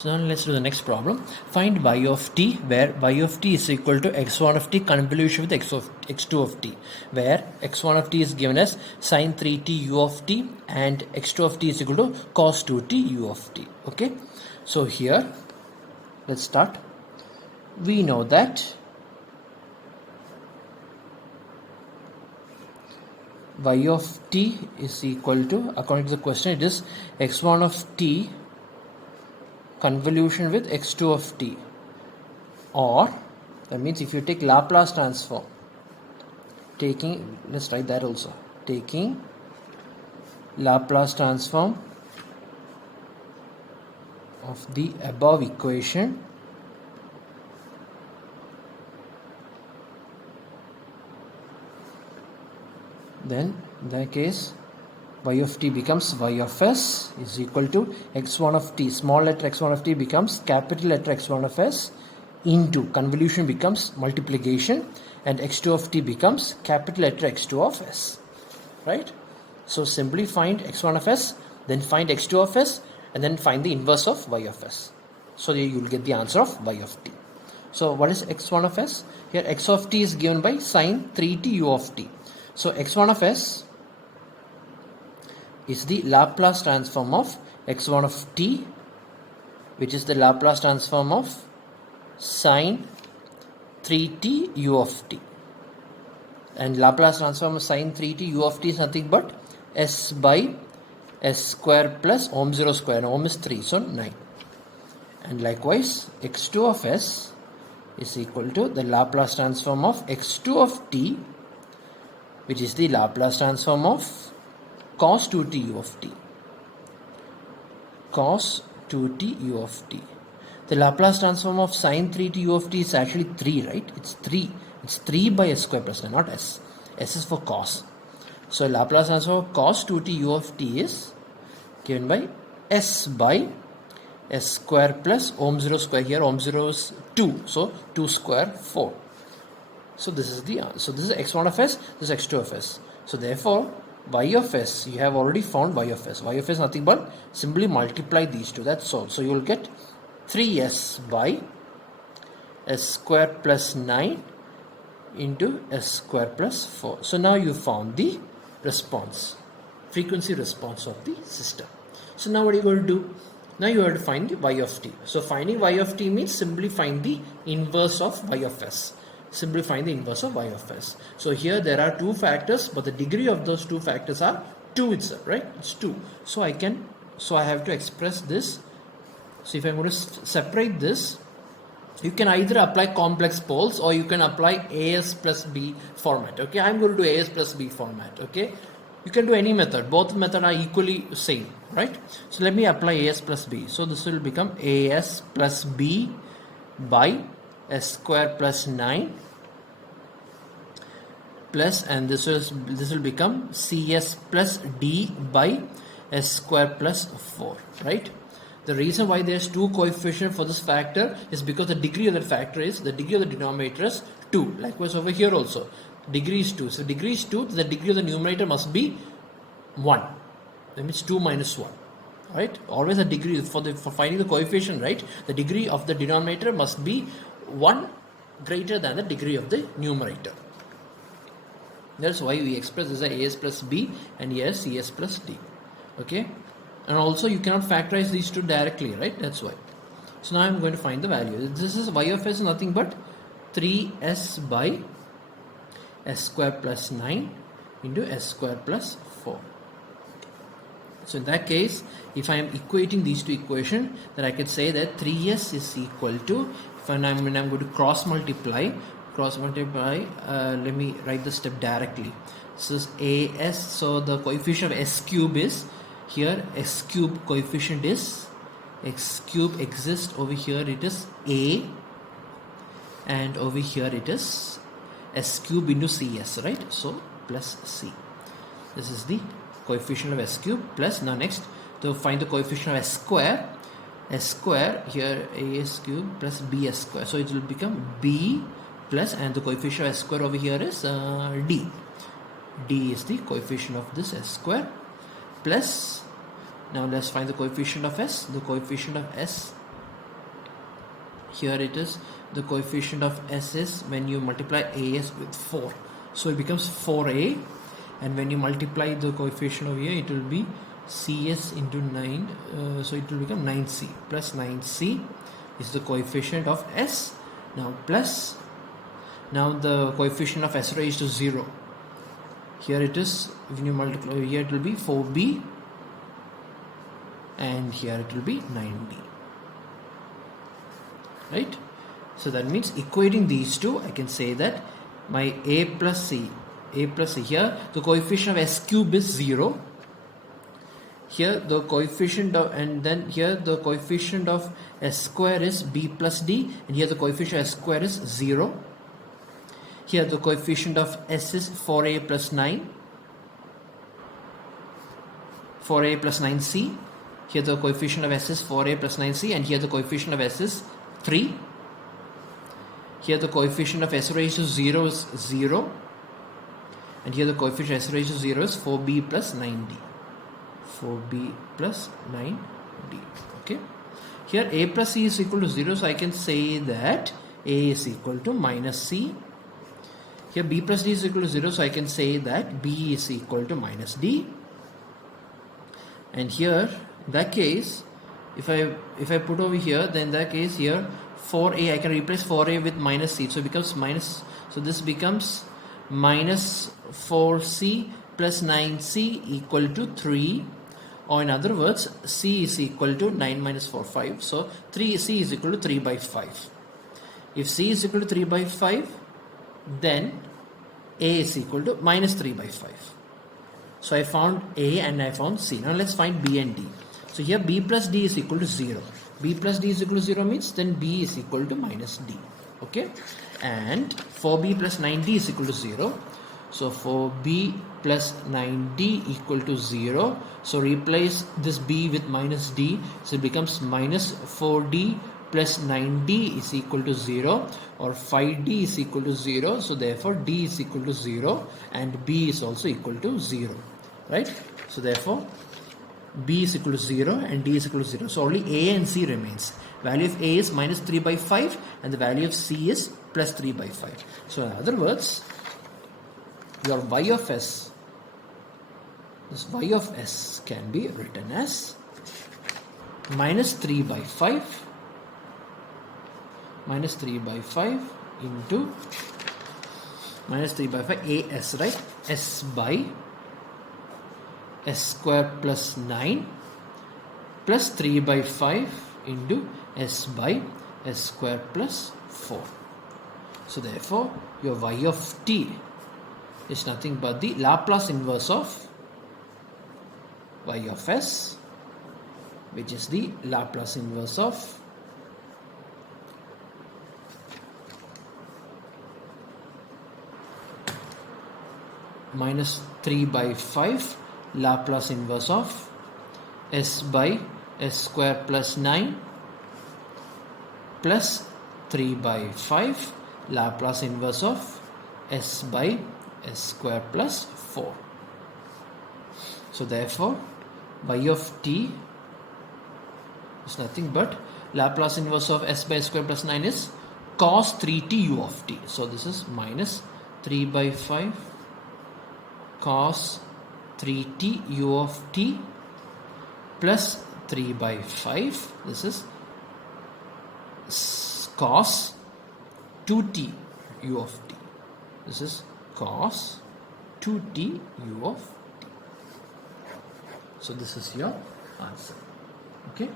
So now let's do the next problem. Find y of t where y of t is equal to x1 of t convolution with x2 of t, where x1 of t is given as sine 3t u of t and x2 of t is equal to cos 2t u of t. Okay, so here let's start. We know that y of t is equal to, according to the question, it is x1 of t convolution with x2 of t, or that means if you take Laplace transform, let's write that also, taking Laplace transform of the above equation, then in that case y of t becomes y of s is equal to x1 of t, small letter x1 of t becomes capital letter x1 of s, into convolution becomes multiplication, and x2 of t becomes capital letter x2 of s, right? So simply find x1 of s, then find x2 of s, and then find the inverse of y of s. So you will get the answer of y of t. So what is x1 of s? Here x of t is given by sine 3t u of t. So x1 of s is the Laplace transform of x1 of t, which is the Laplace transform of sine 3t u of t. And Laplace transform of sine 3t u of t is nothing but s by s square plus ohm 0 square. Ohm is 3, so 9. And likewise x2 of s is equal to the Laplace transform of x2 of t, which is the Laplace transform of cos 2t u of t. Cos 2t u of t. The Laplace transform of sine 3t u of t is actually 3, right? It's 3. It's 3 by s square plus 9, not s. S is for cos. So Laplace transform of cos 2t u of t is given by s by s square plus ohm 0 square. Here ohm 0 is 2. So 2 square 4. So this is the answer. So this is x1 of s, this is x2 of s. So therefore y of s, you have already found y of s. Y of s nothing but simply multiply these two, that's all. So you will get 3s by s square plus 9 into s square plus 4. So now you found the response, frequency response of the system. So now what are you going to do? Now you have to find the y of t. So finding y of t means simply find the inverse of y of s. Simply find the inverse of y of s. So here there are two factors, but the degree of those two factors are 2 itself, right? It's 2. So I have to express this. So if I'm going to separate this, you can either apply complex poles or you can apply as plus b format. Okay, I'm going to do as plus b format. Okay, you can do any method. Both methods are equally same, right? So let me apply as plus b. So this will become as plus b by s square plus 9 plus, and this will become cs plus d by s square plus 4, right? The reason why there's 2 coefficient for this factor is because the degree of that factor is, the degree of the denominator is 2. Likewise over here also degree is 2. So degree is 2, the degree of the numerator must be 1. That means 2 minus 1. Right? Always a degree for finding the coefficient, right? The degree of the denominator must be 1 greater than the degree of the numerator. That's why we express this as as plus b and yes cs plus d. Okay, and also you cannot factorize these two directly, right? That's why. So now I'm going to find the value. This is y of s nothing but 3s by s square plus 9 into s square plus 4. So in that case, if I am equating these two equations, then I could say that 3s is equal to, when I'm going to cross multiply, let me write the step directly. So as, so the coefficient of s cube is, here s cube coefficient is, x cube exists over here, it is a, and over here it is s cube into cs, right? So plus c. This is the coefficient of s cube plus, now next to find the coefficient of s square, here as cube plus bs square. So it will become b plus, and the coefficient of s square over here is d. D is the coefficient of this s square plus, now let's find the coefficient of s. The coefficient of s Here it is, the coefficient of s is when you multiply as with 4, so it becomes 4a, and when you multiply the coefficient over here, it will be cs into 9, so it will become 9c, plus 9c is the coefficient of s. Now plus, now the coefficient of s raised to 0, here it is, when you multiply here, it will be 4b, and here it will be 9d, right? So that means equating these two, I can say that my a plus c here, the coefficient of s cube is 0, here the coefficient of, and then here the coefficient of s square is b plus d, and here the coefficient of s square is 0. Here the coefficient of s is 4a plus 9, 4a plus 9c. Here the coefficient of s is 4a plus 9c, and here the coefficient of s is 3. Here the coefficient of s raised to 0 is 0, and here the coefficient s raised to 0 is 4b plus 9d. 4b plus 9d. Okay. Here a plus c is equal to 0, so I can say that a is equal to minus c. Here b plus d is equal to 0, so I can say that b is equal to minus d. And here, in that case, if I put over here, then in that case here 4a, I can replace 4a with minus c, so it becomes minus, so this becomes minus 4c plus 9c equal to 3, or in other words, c is equal to 9 minus 4, 5, so c is equal to 3 by 5. If c is equal to 3 by 5, then a is equal to minus 3 by 5. So I found a and I found c. Now let's find b and d. So here b plus d is equal to 0. B plus d is equal to 0 means then b is equal to minus d. Okay. And 4b plus 9d is equal to 0. So 4b plus 9d equal to 0. So replace this b with minus d. So it becomes minus 4d plus 9d is equal to 0, or 5d is equal to 0. So therefore d is equal to 0 and b is also equal to 0. Right? So therefore b is equal to 0 and d is equal to 0. So only a and c remains. Value of a is minus 3 by 5 and the value of c is plus 3 by 5. So in other words, your y of s, this y of s can be written as minus 3 by 5 into minus 3 by 5 as, right? S by s square plus 9 plus 3 by 5 into s by s square plus 4. So therefore your y of t is nothing but the Laplace inverse of y of s, which is the Laplace inverse of minus 3 by 5 Laplace inverse of s by s square plus 9 plus 3 by 5 Laplace inverse of s by s square plus 4. So therefore y of t is nothing but Laplace inverse of s by s square plus 9 is cos 3t u of t. So this is minus 3 by 5 cos 3t u of t plus 3 by 5. This is cos 2t u of t. This is cos 2t u of t. So this is your answer. Okay.